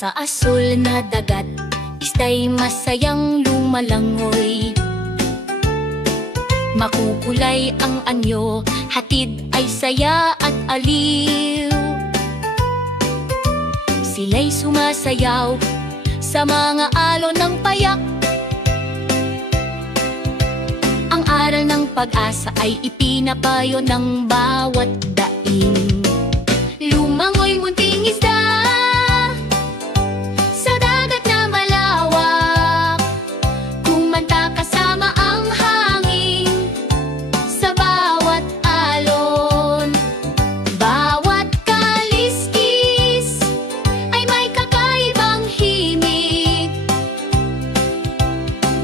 Sa asul na dagat, ista'y masayang lumalangoy. Makukulay ang anyo, hatid ay saya at aliw. Sila'y sumasayaw sa mga alon ng payak. Ang aral ng pag-asa ay ipinapayo ng bawat daing. Lumangoy munting isda sa dagat na malawak, kumanta kasama ang hangin sa bawat alon. Bawat kaliskis ay may kakaibang himig,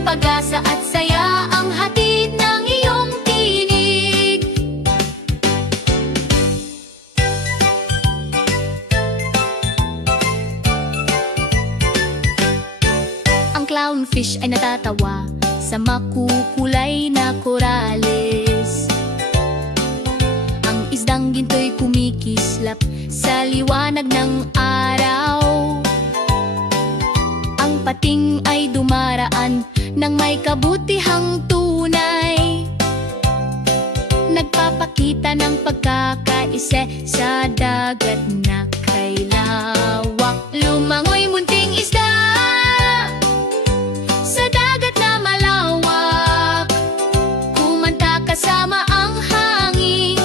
pag-asa at saya ang hatid ng iyong tinig. Ang clownfish ay natatawa sa makukulay na korales. Ang isdang ginto'y kumikislap sa liwanag ng araw. Ang pating ay dumaraan ng may kabutihang tunay, nagpapakita ng pagkakaisa sa dagat na kay lawak. Lumangoy munting isda sa dagat na malawak, kumanta kasama ang hangin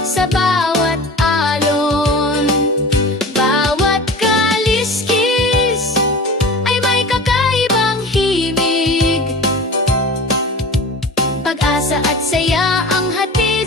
sa bawat alon. Bawat kaliskis ay may kakaibang himig, pag-asa at saya ang hatid